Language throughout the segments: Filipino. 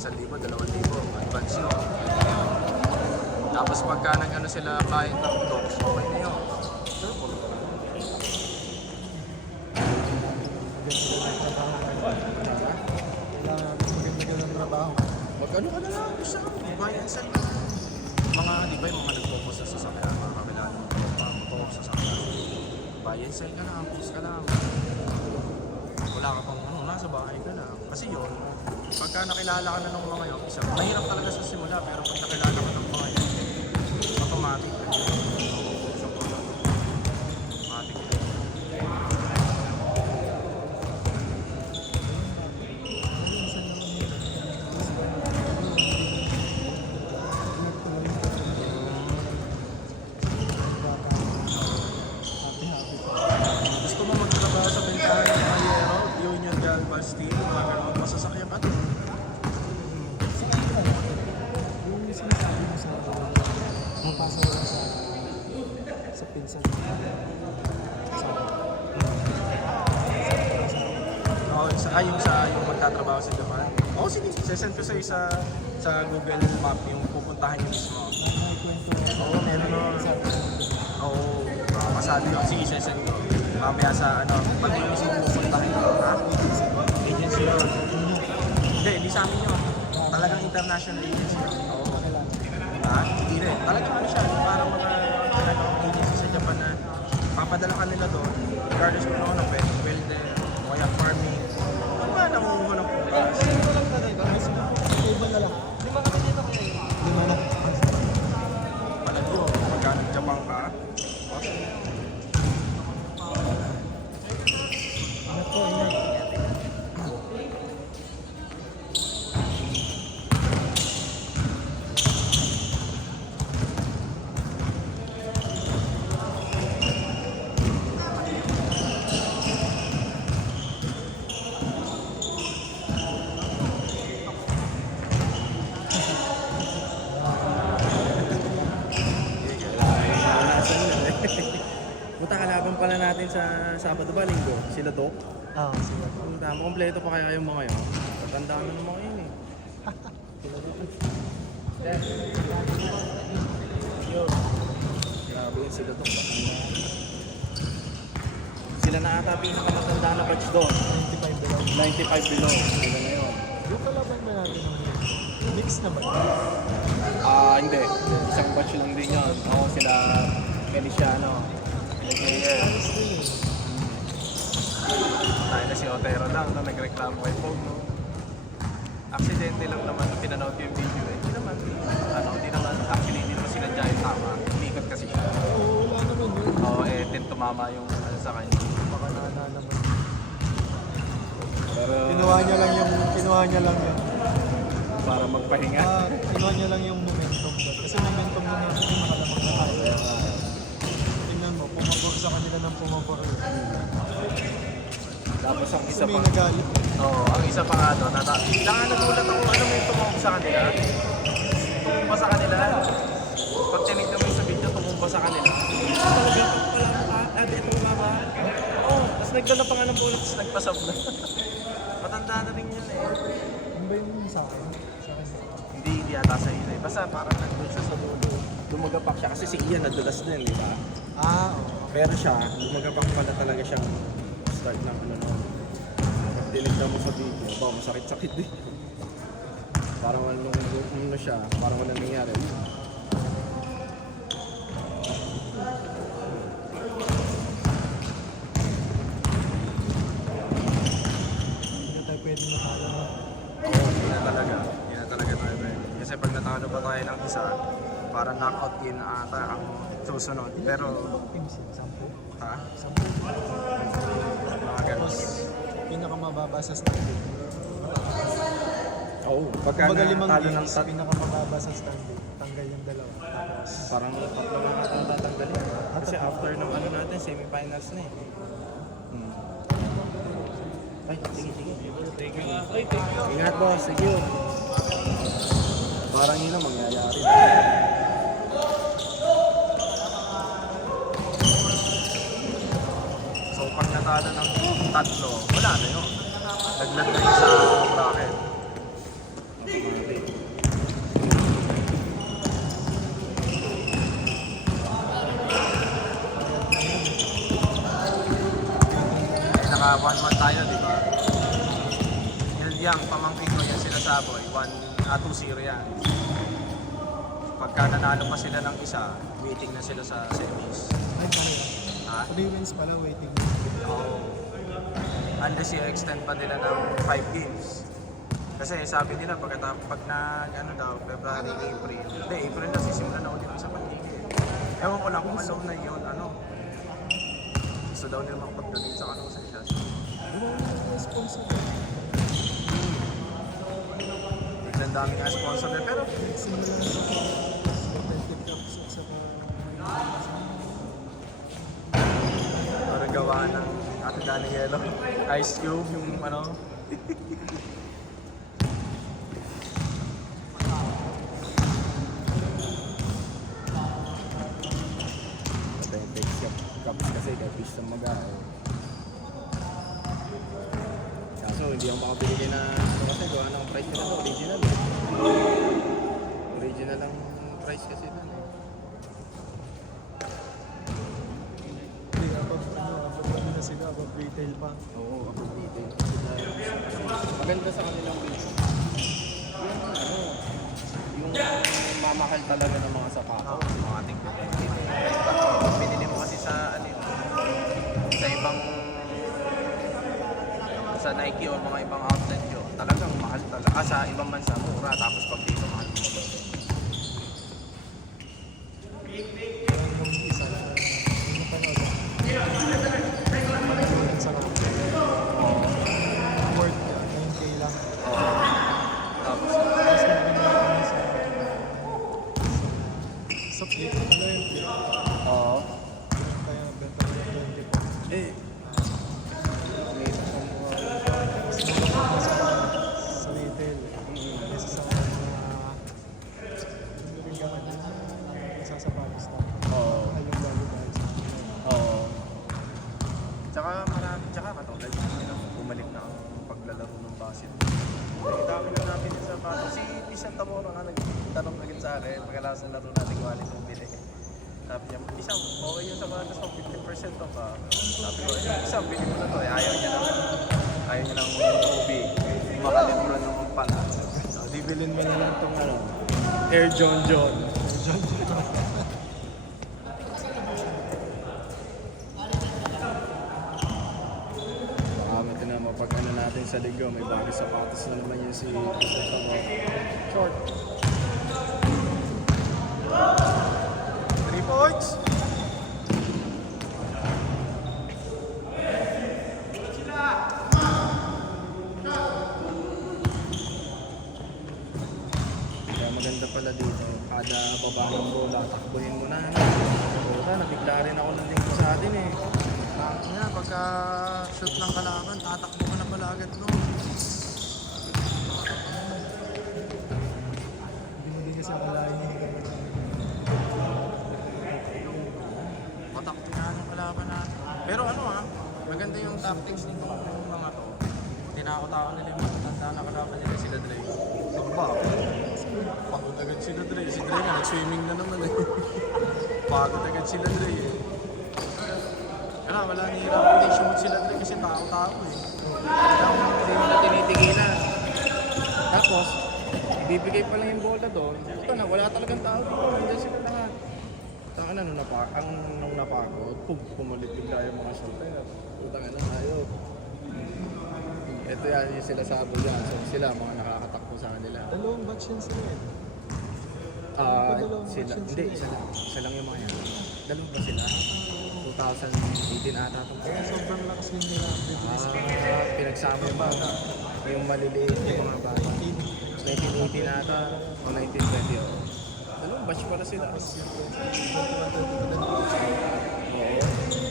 1,000, 2,000, advance yun. Tapos pagka nag-ano sila client ng dogs, okay na yun. Sure po. Kailangan natin maganda ng trabaho. Mag-ano ka na lang, gusto ka, buy and sell. Mga, di ba yung mga nag-focus sa sasakyan, mga kabilaan, mga motor sa sasakyan. Buy and sell ka lang, push ka lang. Wala ka pang ano, nasa bahay ka lang. Kasi yun, pagka nakilala ka na ng mga yun, isa, mahirap talaga sa simula, pero pag nakilala ka ng mga yun, automatic. Automatic. Gusto mo magtrabaho sa bentahan ng Ayero, Union Galvan Steel, mga ganun, masasakyan ka doon. Yung sinasabi mo sa mapasa lang sa pinsan. Yung magtatrabaho sa Japan. Oo, sige, sesend ko sa'yo sa Google Map yung pupuntahan niyo mismo. Oo, meron nun. Oo, makakasali yun. Sige, sesend ko. Mamaya sa pag yung mismo pupuntahan ko. Ha? Agency yun. Hindi sa amin yun. Talagang international agency yun. Oo. Ha? Hindi rin. Talagang ano siya, parang mga agency sa Japan na papadala ka nila doon. Regardless kung ano, welder, o kaya farming. Ano ba nangunguha ng putas? Iba na lang. Lima na. Palag yun, pagka nag-Japan ka. Ingat po, ingat. Punta kalaban pala natin sa Sabado ba, Linggo? Sila Dok? Ah, sige. Punta mo, kompleto pa kaya yung mga yun. Tatandaan na naman yun eh. Grabe yun sila Dok. Sila na ata pinakamatanda na batch doon. 95 below. 95 below. Sila na yun. Yung kalaban ba natin ng mix na ba? Hindi. Isang batch lang din yun. Ako sila Feliciano. Yes. Tayo na si Otero lang na nagreklamo kay Pog, no? Aksidente lang naman na pinanood ko yung video eh. Hindi naman, actually hindi naman sinadya yung tama. Umikot kasi siya. Oo, wala naman yun. Oo, tumama yung sa kanya. Baka naman. Pero Kinuha niya lang yun. para magpahinga. Kinuha niya lang yung momentum doon. Kasi momentum na natin yung nakalamang na tayo. Tingnan mo, pumabor sa kanila ng pumabor. Tapos ang isa Kasi pa, may nagalit. ang isa pa nga doon, nagulat ako ano may tumumpa sa kanila. Tumumpa sa kanila. Pag tinignan mo yung sa video, tumumpa sa kanila. Talaga, wala mo ka, ito nga ba? Oo, tapos nagdala pa nga ng bullet, tapos nagpasab na. Matanda na rin yun eh. Ano ba yung sa akin? Hindi ata sa iyo eh. Basta parang nandun siya sa dulo. Lumagapak siya kasi si Ian nadulas din, di ba? Oo. Pero siya, lumagapak pala talaga siyang start ng ano. Pag tinignan mo sa video, masakit-sakit din. Parang ano siya, parang walang nangyari. Hindi na tayo pwede nakala mo. Oo, hindi na talaga tayo pwede. Kasi pag natalo pa tayo ng isa, para knockout din ata ang susunod. Pero, Teams, 10. ha? 10. Mga ganun. Tapos, pinakamababa sa standing. Oo, pagka Kumbaga limang natalo ng games, pinakamababa sa standing. Tanggal yung dalawa. Tapos, parang tatlo na natin tatanggalin. Kasi after ng ano natin, semifinals na eh. Ay, sige. Thank you. Ay, thank you. Ingat boss, thank you. Parang yun ang mangyayari. So pag natalo ng tatlo, wala na yun. Naglag na yun sa bracket. tayo, di ba? Yung pamangkin ko yan sila sa boy, 2-0 yan. Pagka nanalo pa sila ng isa, waiting na sila sa semis. Ay, kaya. Ha? 3 wins pala, waiting. Oo. Unless i-extend pa nila ng 5 games. Kasi sabi nila pag ano daw, February, April. Hindi, April na sisimulan na ulit sa paligid. Ewan ko lang kung allow na yun, ano. Gusto daw nila makapag-donate sa ano sa siya. Sponsor. Ang dami nga sponsor na, pero Simula sa competitive cups at saka parang gawa ng Ate Dani Yellow. Ice Cube, yung ano. Cups kasi kaya fish na mag-aay. Kaso hindi ako makapili na ano kasi gawa ng price nila sa original. Original ang price kasi doon eh. hindi, above na sila, above retail pa. Oo, ako dito. Maganda sa kanilang fish. Yung mamahal talaga ng mga sapatos. Mga ating pinili mo kasi sa ano yun, sa ibang sa Nike o mga ibang outlet yun, talagang mahal talaga. Sa ibang bansa, mura. Tapos pag dito, mahal mo. Yung isa na napanood. Sa worth 9K lang. Tapos, Tapos nabili kami sa flip. Ano yung flip? Oo. Kaya benta ko ng 20 po. Eh, may isang Mas mura pa sa retail. Kesa sa mga hindi rin gamit na nasasapatos na. oo. Ay, yung bago dahil sa Oo. tsaka marami, tsaka katulad yun, bumalik na ang paglalaro ng basketball. Ang dami na namin sa basketball. Si Pisan Tamora nga nagtanong agad sa akin, pagkalasan na laro natin kung alin mong bili. Sabi niya, isang, okay yun sa batas mo, 50% to ka. Sabi ko, isang, bili mo na to. Eh, ayaw niya ng OB. Makalibro naman pala. So, di bilhin mo na lang itong ano, Air John John. Ito na mapag ano natin sa ligaw, may bagay sapatos na naman yun si Pisota mo. Short. 3 points. Kaya maganda pala dito, kada baba ng bola, takbuhin mo na. Bola, nabigla rin ako ng linggo sa atin eh. Nga, pagka shoot ng kalaban, tatakbo ka na pala agad no. Hindi mo din kasi akalain yung Patakbo na ng kalaban natin. Pero ano maganda yung tactics nito ng mga to. Tinakot-takot nila yung matatanda na kalaban nila sila Dre. Tumba. Pagod agad sila Dre. Si Dre nga, nag-swimming na naman eh. Pagod agad sila Dre eh. Wala nahihirapan din shoot sila Dre kasi tao-tao eh. Hindi mo na tinitigilan. Tapos, ibibigay pa lang yung bola doon. Ito na, wala talagang tao dito. Nandiyan sila lahat. Tanga na, nung napakot, pumalit bigla yung mga shooter. Utang na, ayaw. Ito yan, yung sila sa Abu yan. So, sila, mga nakakatakbo sa kanila. dalawang batch yun sila eh. Sila, hindi, isa lang yung mga yan. Dalawang ba sila? 2018 ata itong Kaya sobrang lakas din nila. pinagsama yung maliliit yung mga bata. 1918 ata o 1920 oh. Dalawang batch pala sila. Oo.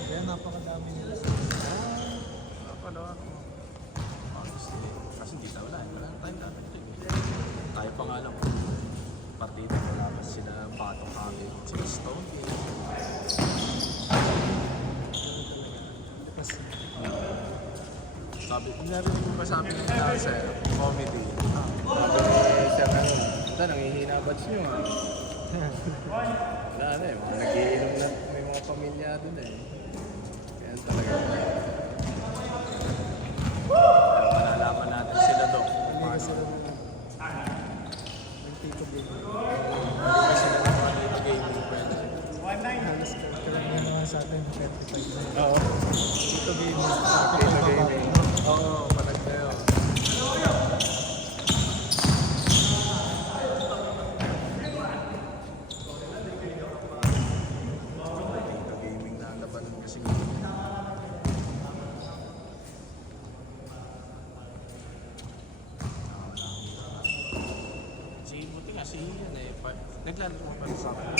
Kaya napakadami nila. Kasi hindi tayo wala na time natin. Tayo pa nga lang partida wala pa sila Batong kami. Sila Stone. Tapos, Sabi, narinig ko pa sabi ng sa comedy. Sabi ni Sir ano, ito nangihina batch nyo ah. Wala na eh, mga nagiinom na, may mga pamilya doon eh. Kaya talaga. Malalaman natin sila doon. Hindi ka sila ng Tito Gaming. Hindi sila ng mga dito gaming friends. Halos karamihan naman sa atin 35 na. Oo. Tito Gaming. Tito Gaming. Oo, palag na yun. Dito gaming na labanan kasi si buti nga si Ian eh. Naglalaro pa rin sa akin.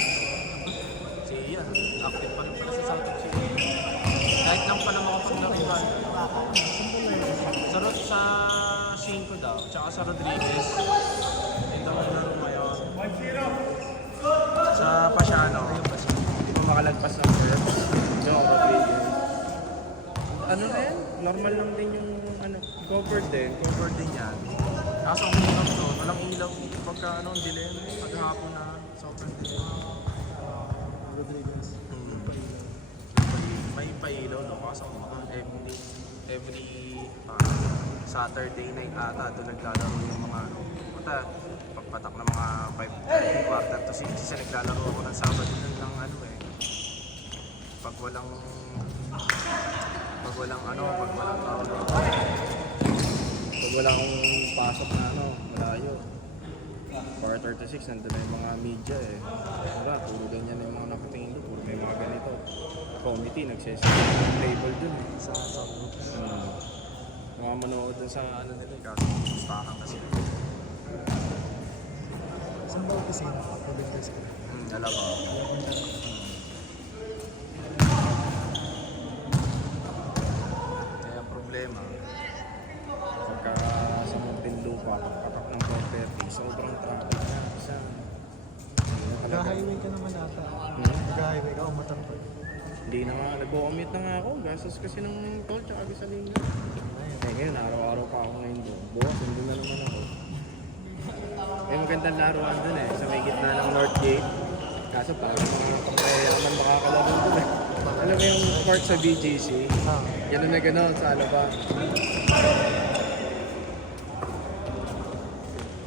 Si Ian, active pa rin pala sa South City. Kahit lang pala makapaglarihan. Sa 5 daw, tsaka sa Rodriguez. Ito ang laro ngayon. Sa Pasiano. Hindi pa makalagpas ng first. No, Rodriguez. Ano na yan? Normal lang din yung ano, covered din. Covered din yan. Kaso ang hirap doon, walang ilaw. Pagka ano, dilim, paghapon na, sobrang dilim. Rodriguez. May pailaw, no? Kaso every Saturday night ata, doon naglalaro yung mga ano. Punta, pagpatak ng mga 5 to 6 kasi naglalaro ako ng Sabado nun ng ano eh. Pag walang tao na. Pag wala akong pasok na ano, malayo. 4:36, nandun na yung mga media eh. Wala, puro ganyan yung mga nakatingin doon. Puro may mga ganito. Committee, nagseset ng table dun eh. Sa group. Mga manood dun sa ano nila eh. Kaso gustahan kasi. Saan ba opisina? Rodriguez. Alam ko. Kaya problema. Pagka sa Muntinlupa, pagkatak ng 4:30, sobrang traffic na. Isa. Nag-highway ka naman ata. Nag-highway ka o motor. Hindi na nga, nag-commute na nga ako. Gastos kasi ng toll tsaka gasolina. Eh ngayon, araw-araw pa ako ngayon doon. Bukas, nandun na naman ako. May magandang laruan doon eh, sa may gitna ng North Gate. Kaso parang mga naman makakalaro doon eh. Alam mo yung court sa BGC? Gano'n na gano'n sa Alaba.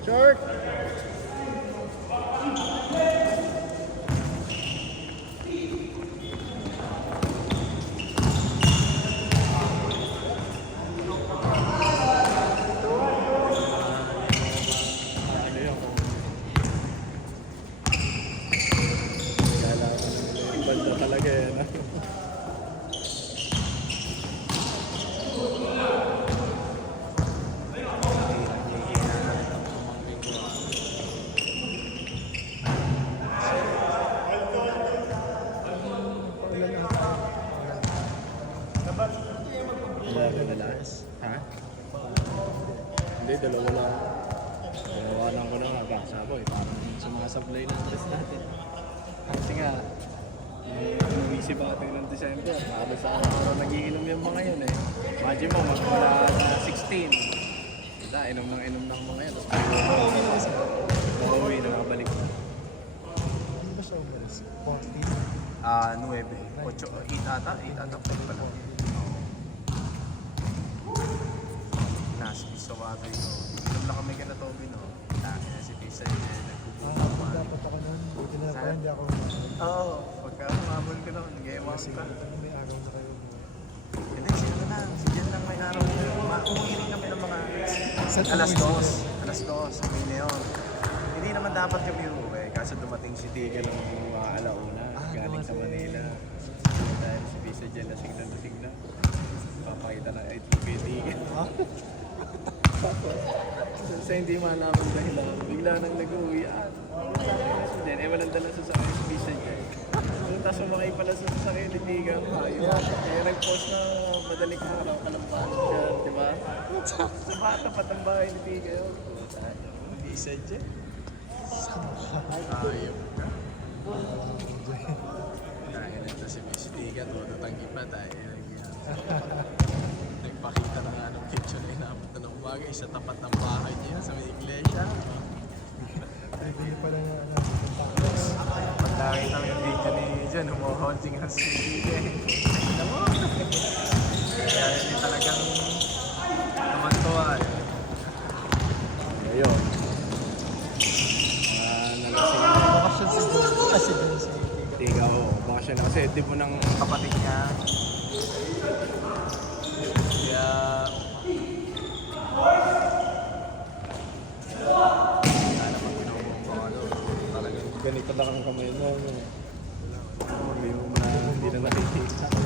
Short! Ano yun? Kala ko yung banda talaga eh. No? Wala ka na lang. Ha? Hindi, dalawa lang. Dalawa lang ko na nga. Gasa ko eh. Parang sa mga supply ng test natin. Kasi nga, umisip natin ng December. Halos sa araw nagiinom yung mga yun eh. Imagine mo, magmula sa 16. Ita, inom ng mga yun. Tapos pauwi na nakabalik na. Ano ba siya umalis? 40? 9. 8 ata. 8 ata pala. Nasa piso ka ito. Inom lang kami kina Toby, no? Si Pisa yun eh. Kung dapat ako nun, buti na lang pa hindi ako umalis. Oo. Pagka sumabol ka noon, nag-ewan Kasi ka. may araw na kayo. Hindi, sino na lang. Si Jen lang may araw na. Umuwi rin kami ng mga alas 2. Alas 2 sa Mineo. Hindi naman dapat kami uuwi. Kaso dumating si Tigil ng mga alauna. Galing sa Manila. Dahil si Pisa Jen lasing na. Papakita ng 8 Tigil. Sa hindi malaman dahilan, bigla nang nag-uwian. Then, walang dala sa sakay si Pisa Jen. Tapos sumakay pala sa sasakyan ni Tiga. Kaya nag-post na madaling araw kalampahan siya, di ba? Sa bata pa ang bahay ni Tiga yun. Pisa Jen. Ayop ka. Kaya nito si Tiga, tututanggi pa tayo. Nagpakita na nga ng picture na inabot na ng umaga sa tapat ng bahay niya sa may iglesia. Bibili pala na ano, pagkakos. Pag nakita mo yung video ni Jen, humuhonting ang si DJ. Alam mo? Kaya hindi talagang Ayun. Nalasing. Bakasyon si Don. Si Don si Tiga o. Baka siya na kasi di mo ng Kapatid niya. Kaya... Wala naman ko nang ano. Talagang ganito lang ang kamay mo. Hindi mo na nakikita.